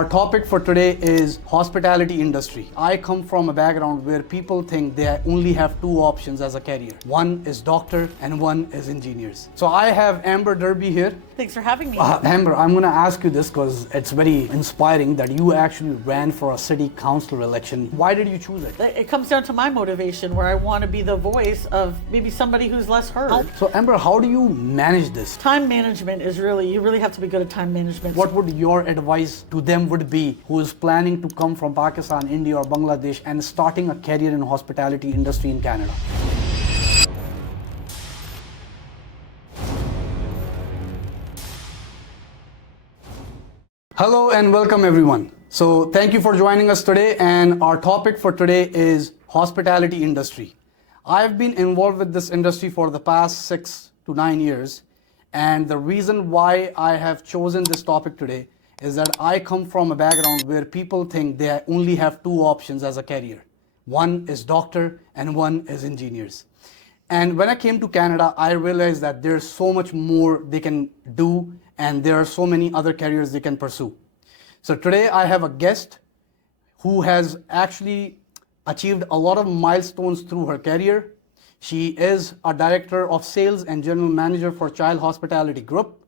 Our topic for today is hospitality industry. I come from a background where people think they only have two options as a career. One is doctor and one is engineers. So I have Amber Derby here. Thanks for having me. Amber, I'm going to ask you this because it's very inspiring that you actually ran for a city council election. Why did you choose it? It comes down to my motivation, where I want to be the voice of maybe somebody who's less heard. So Amber, how do you manage this? Time management is you really have to be good at time management. What would your advice to them would be who is planning to come from Pakistan, India or Bangladesh and starting a career in hospitality industry in Canada? Hello and welcome everyone. So thank you for joining us today, and our topic for today is hospitality industry. I've been involved with this industry for the past 6 to 9 years, and the reason why I have chosen this topic today is that I come from a background where people think they only have two options as a career. One is doctor and one is engineers. And when I came to Canada, I realized that there's so much more they can do and there are so many other careers they can pursue. So today I have a guest who has actually achieved a lot of milestones through her career. She is a director of sales and general manager for Child Hospitality Group.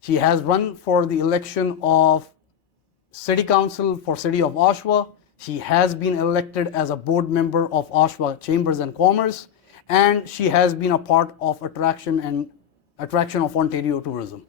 She has run for the election of City Council for City of Oshawa. She has been elected as a board member of Oshawa Chambers and Commerce, and she has been a part of attraction of Ontario tourism.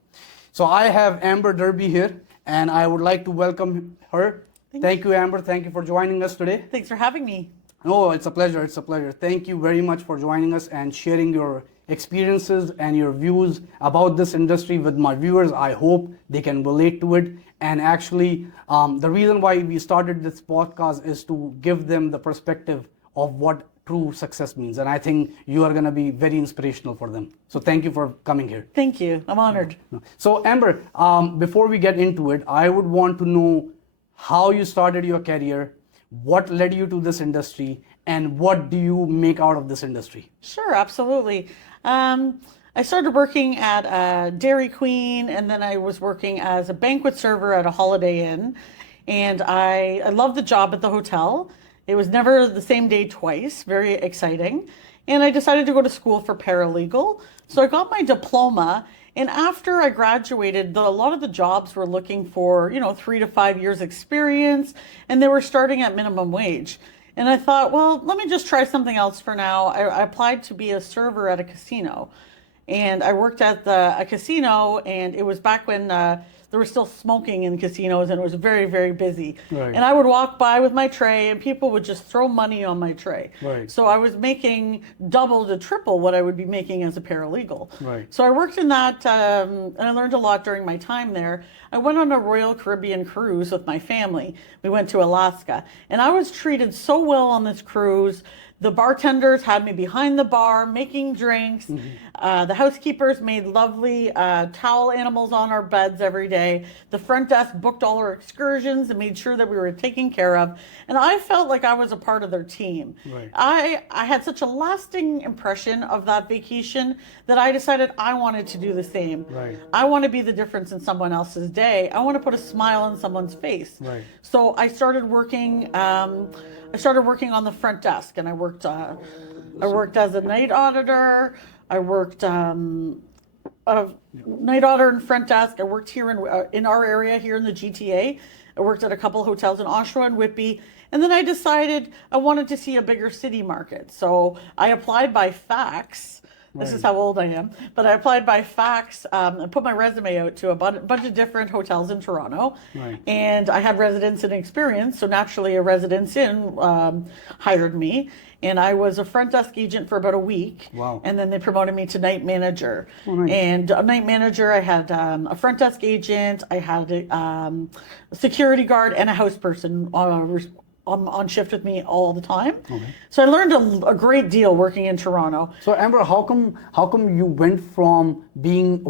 So I have Amber Derby here, and I would like to welcome her. Thank you, Amber. Thank you for joining us today. Thanks for having me. Oh, it's a pleasure. It's a pleasure. Thank you very much for joining us and sharing your experiences and your views about this industry with my viewers. I hope they can relate to it. And actually, the reason why we started this podcast is to give them the perspective of what true success means. And I think you are going to be very inspirational for them. So thank you for coming here. Thank you. I'm honored. So Amber, before we get into it, I would want to know how you started your career, what led you to this industry, and what do you make out of this industry? Sure, absolutely. I started working at Dairy Queen, and then I was working as a banquet server at a Holiday Inn. And I loved the job at the hotel. It was never the same day twice, very exciting. And I decided to go to school for paralegal. So I got my diploma. And after I graduated, a lot of the jobs were looking for, 3 to 5 years experience, and they were starting at minimum wage. And I thought, well, let me just try something else for now. I applied to be a server at a casino. And I worked at a casino, and it was back when there was still smoking in casinos, and it was very, very busy. Right. And I would walk by with my tray, and people would just throw money on my tray. Right. So I was making double to triple what I would be making as a paralegal. Right. So I worked in that, and I learned a lot during my time there. I went on a Royal Caribbean cruise with my family. We went to Alaska, and I was treated so well on this cruise. The bartenders had me behind the bar making drinks. Mm-hmm. The housekeepers made lovely towel animals on our beds every day. The front desk booked all our excursions and made sure that we were taken care of. And I felt like I was a part of their team. Right. I had such a lasting impression of that vacation that I decided I wanted to do the same. Right. I want to be the difference in someone else's day. I want to put a smile on someone's face. Right. So I started working. I started working on the front desk, and I worked as a night auditor. I worked night auditor and front desk. I worked here in our area here in the GTA. I worked at a couple hotels in Oshawa and Whitby. And then I decided I wanted to see a bigger city market. So I applied by fax. This is how old I am. But I applied by fax and put my resume out to a bunch of different hotels in Toronto. Right. And I had residence in experience. So naturally, a Residence Inn hired me. And I was a front desk agent for about a week. Wow. And then they promoted me to night manager. Oh, nice. And a night manager, I had a front desk agent, I had a security guard, and a house person on shift with me all the time. Okay. So I learned a great deal working in Toronto. So Amber, how come you went from being,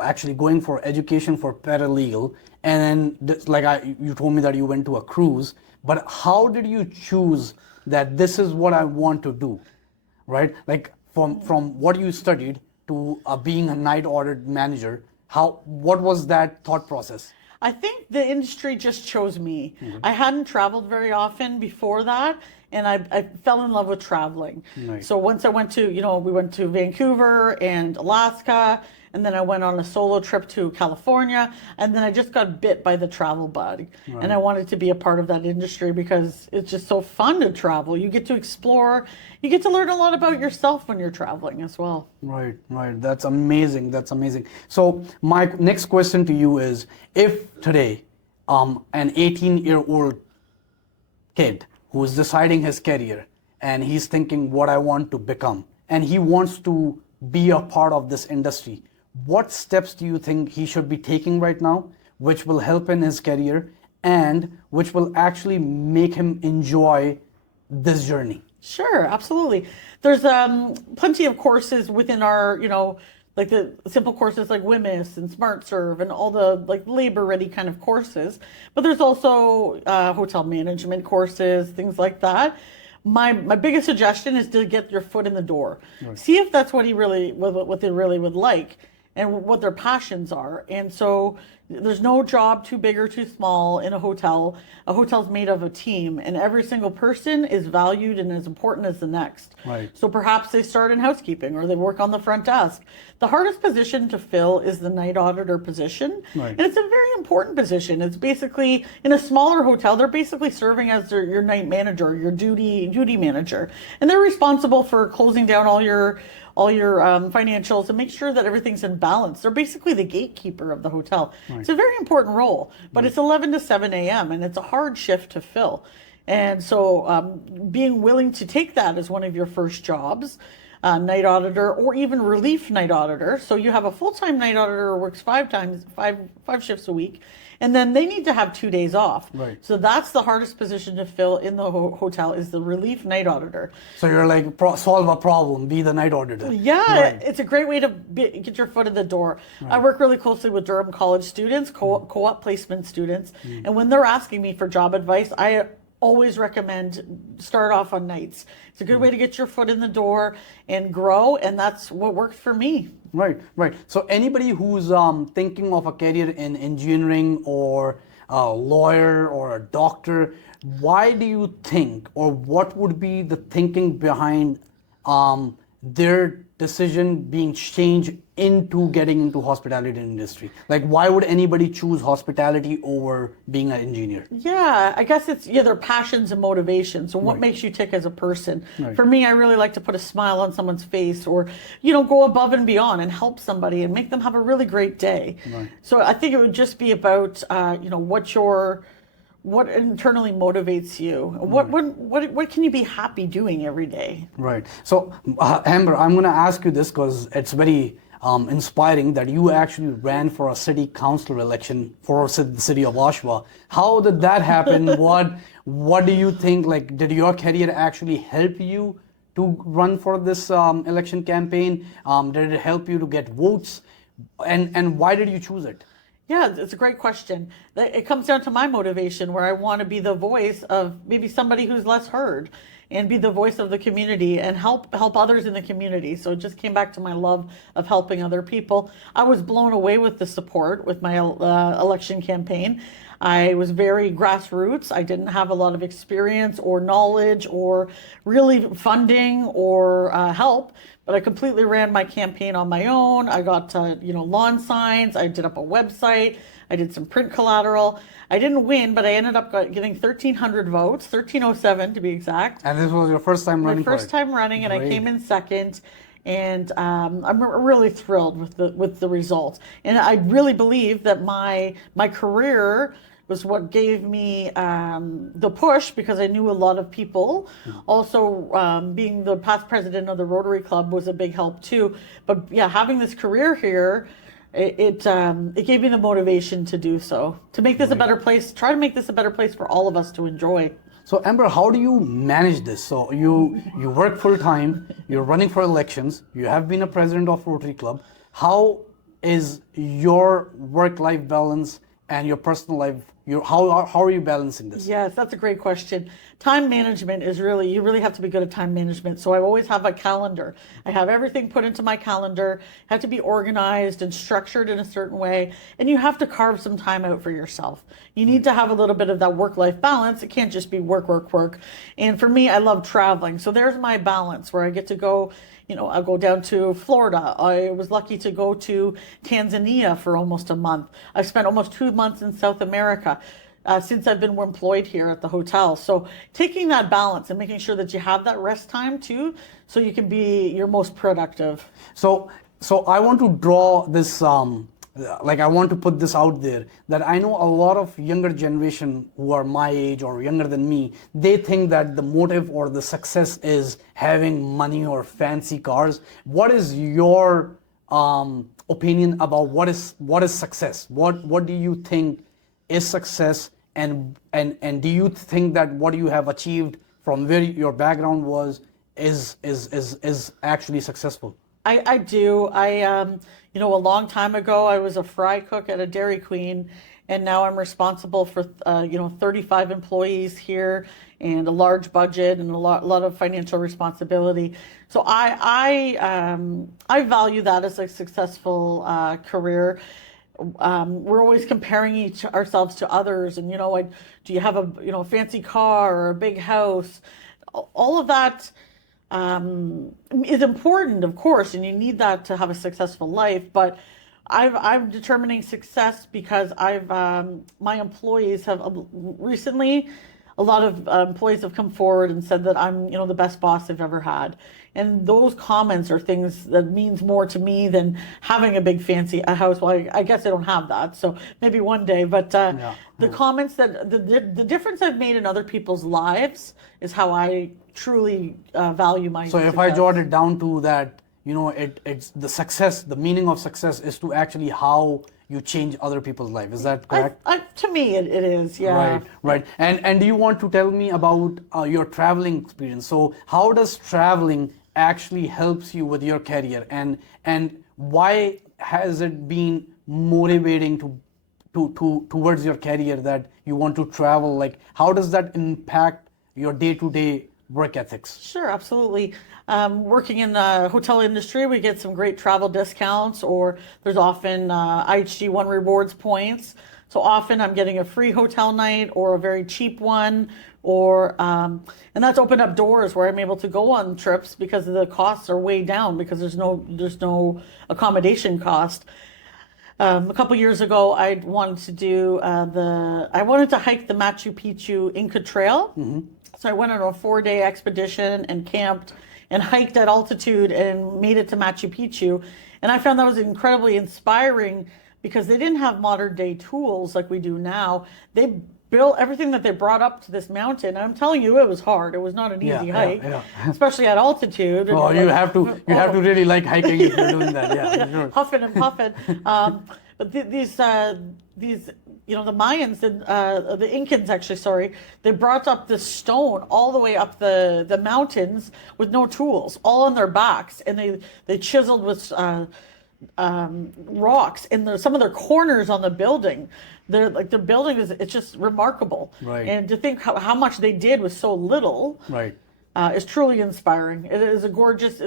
actually going for education for paralegal, and then you told me that you went to a cruise, but how did you choose that this is what I want to do, right? Like from what you studied to being a night audit manager, what was that thought process? I think the industry just chose me. I hadn't traveled very often before that, and I fell in love with traveling. Right. So once I went to, we went to Vancouver and Alaska, and then I went on a solo trip to California, and then I just got bit by the travel bug. And I wanted to be a part of that industry because it's just so fun to travel. You get to explore, you get to learn a lot about yourself when you're traveling as well. Right, right. That's amazing. That's amazing. So my next question to you is, if today, an 18-year-old kid who is deciding his career and he's thinking what I want to become, and he wants to be a part of this industry, what steps do you think he should be taking right now, which will help in his career and which will actually make him enjoy this journey? Sure, absolutely. There's plenty of courses within our, like the simple courses like WMIS and SmartServe and all the like labor ready kind of courses. But there's also hotel management courses, things like that. My biggest suggestion is to get your foot in the door. Right. See if that's what what they really would like and what their passions are. And so there's no job too big or too small in a hotel. A hotel's made of a team, and every single person is valued and as important as the next. Right. So perhaps they start in housekeeping or they work on the front desk. The hardest position to fill is the night auditor position. Right. And it's a very important position. It's basically, in a smaller hotel, they're basically serving as your night manager, your duty manager. And they're responsible for closing down all your financials and make sure that everything's in balance. They're basically the gatekeeper of the hotel. Right. It's a very important role, but it's 11 to 7 a.m. and it's a hard shift to fill. And so being willing to take that as one of your first jobs, night auditor or even relief night auditor. So you have a full-time night auditor who works five shifts a week, and then they need to have 2 days off. Right. So that's the hardest position to fill in the hotel is the relief night auditor. So you're like, solve a problem, be the night auditor. Yeah, right. It's a great way to get your foot in the door. Right. I work really closely with Durham College students, co-op placement students, and when they're asking me for job advice, I always recommend start off on nights. It's a good way to get your foot in the door and grow, and that's what worked for me. Right, right. So anybody who's thinking of a career in engineering or a lawyer or a doctor, why do you think, or what would be the thinking behind their decision being changed into getting into hospitality industry? Like, why would anybody choose hospitality over being an engineer? Yeah, I guess it's their passions and motivations. So what makes you tick as a person? Right. For me, I really like to put a smile on someone's face, or go above and beyond and help somebody and make them have a really great day. Right. So I think it would just be about what internally motivates you. What can you be happy doing every day? Right. So Amber, I'm going to ask you this because it's very inspiring that you actually ran for a city council election for the city of Oshawa. How did that happen? What do you think? Like, did your career actually help you to run for this election campaign? Did it help you to get votes? And why did you choose it? Yeah, it's a great question. It comes down to my motivation, where I want to be the voice of maybe somebody who's less heard and be the voice of the community and help others in the community. So it just came back to my love of helping other people. I was blown away with the support with my election campaign. I was very grassroots. I didn't have a lot of experience or knowledge or really funding or help, but I completely ran my campaign on my own. I got lawn signs. I did up a website. I did some print collateral. I didn't win, but I ended up getting 1,300 votes, 1,307 to be exact. And this was your first time running? My first time running, and I came in second. And I'm really thrilled with the results. And I really believe that my career was what gave me the push, because I knew a lot of people. Also, being the past president of the Rotary Club was a big help too. But yeah, having this career here, it gave me the motivation to do so, to make this a better place, try to make this a better place for all of us to enjoy. So Amber, how do you manage this? So you work full time, you're running for elections, you have been a president of Rotary Club. How is your work-life balance and your personal life how are you balancing this? Yes, that's a great question. Time management is really, you really have to be good at time management. So I always have a calendar. I have everything put into my calendar, have to be organized and structured in a certain way. And you have to carve some time out for yourself. You need to have a little bit of that work-life balance. It can't just be work, work, work. And for me, I love traveling. So there's my balance where I get to go, I'll go down to Florida. I was lucky to go to Tanzania for almost a month. I've spent almost 2 months in South America since I've been employed here at the hotel. So taking that balance and making sure that you have that rest time too, so you can be your most productive. So I want to draw this, I want to put this out there, that I know a lot of younger generation who are my age or younger than me, they think that the motive or the success is having money or fancy cars. What is your opinion about what is success? What do you think is success, and do you think that what you have achieved from where your background was is actually successful? I do. A long time ago, I was a fry cook at a Dairy Queen, and now I'm responsible for, 35 employees here and a large budget and a lot of financial responsibility. So I value that as a successful career. We're always comparing ourselves to others, and do you have a fancy car or a big house? All of that is important, of course, and you need that to have a successful life. But I'm determining success because my employees have recently. A lot of employees have come forward and said that I'm, the best boss they've ever had. And those comments are things that means more to me than having a big fancy house. Well, I guess I don't have that, so maybe one day. But the comments that the difference I've made in other people's lives is how I truly value my So success. if I jot it down to that, it's the success, the meaning of success is to actually how you change other people's life. Is that correct? To me, it is, yeah. Right. And do you want to tell me about your traveling experience? So how does traveling actually helps you with your career, and why has it been motivating towards your career that you want to travel? Like, how does that impact your day-to-day work ethics? Sure, absolutely. Working in the hotel industry, we get some great travel discounts, or there's often IHG One Rewards points. So often I'm getting a free hotel night or a very cheap one, and that's opened up doors where I'm able to go on trips because the costs are way down because there's no accommodation cost. A couple years ago, I wanted to hike the Machu Picchu Inca Trail. Mm-hmm. So I went on a 4-day expedition and camped and hiked at altitude and made it to Machu Picchu. And I found that was incredibly inspiring because they didn't have modern day tools like we do now. They built everything that they brought up to this mountain. I'm telling you, it was hard. It was not an easy hike, especially at altitude. Oh, you have to really like hiking if you're doing that. Yeah, sure. Huffing and puffing. But these the Mayans, the Incans actually, sorry, they brought up this stone all the way up the mountains with no tools, all on their backs, and they chiseled with rocks, and some of their corners on the building. Their building it's just remarkable. Right. And to think how much they did with so little. Right. Is truly inspiring. It's a gorgeous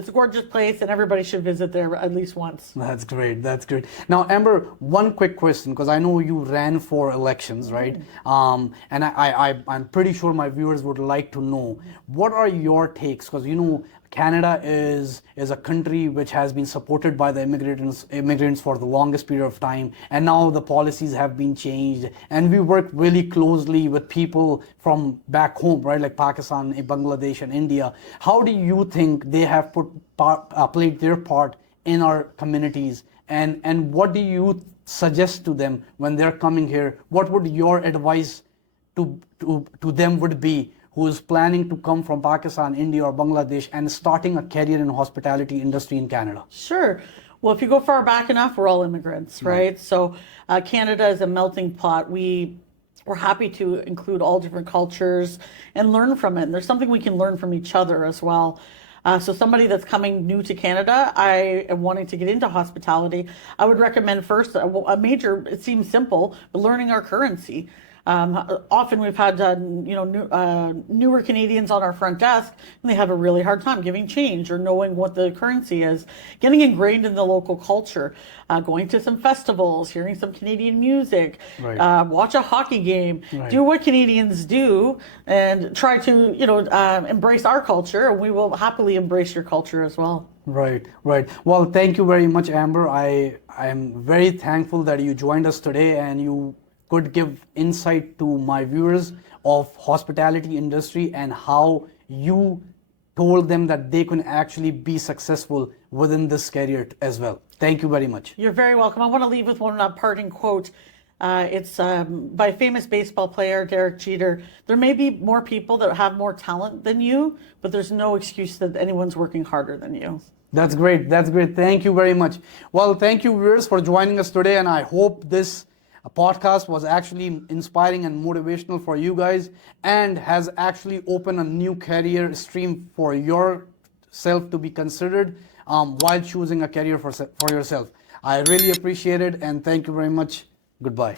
place, and everybody should visit there at least once. That's great. Now, Amber, one quick question, because I know you ran for elections, right? And I'm pretty sure my viewers would like to know, what are your takes? Because Canada is a country which has been supported by the immigrants for the longest period of time, and now the policies have been changed, and we work really closely with people from back home, right, like Pakistan, Bangladesh, and India. How do you think they have played their part in our communities, and what do you suggest to them when they're coming here? What would your advice to them would be, who is planning to come from Pakistan, India, or Bangladesh and starting a career in the hospitality industry in Canada? Sure. Well, if you go far back enough, we're all immigrants, right? So Canada is a melting pot. We're happy to include all different cultures and learn from it. And there's something we can learn from each other as well. So somebody that's coming new to Canada, I am wanting to get into hospitality, I would recommend first a major, it seems simple, but learning our currency. Often we've had newer Canadians on our front desk, and they have a really hard time giving change or knowing what the currency is, getting ingrained in the local culture, going to some festivals, hearing some Canadian music, Right. watch a hockey game, Right. do what Canadians do, and try to embrace our culture, and we will happily embrace your culture as well. Right, right. Well, thank you very much, Amber. I am very thankful that you joined us today and you could give insight to my viewers of hospitality industry and how you told them that they can actually be successful within this career as well. Thank you very much. You're very welcome. I want to leave with one parting quote. It's by a famous baseball player, Derek Jeter. There may be more people that have more talent than you, but there's no excuse that anyone's working harder than you. That's great. That's great. Thank you very much. Well, thank you, viewers, for joining us today. And I hope this podcast was actually inspiring and motivational for you guys and has actually opened a new career stream for yourself to be considered while choosing a career for yourself. I really appreciate it. And thank you very much. Goodbye.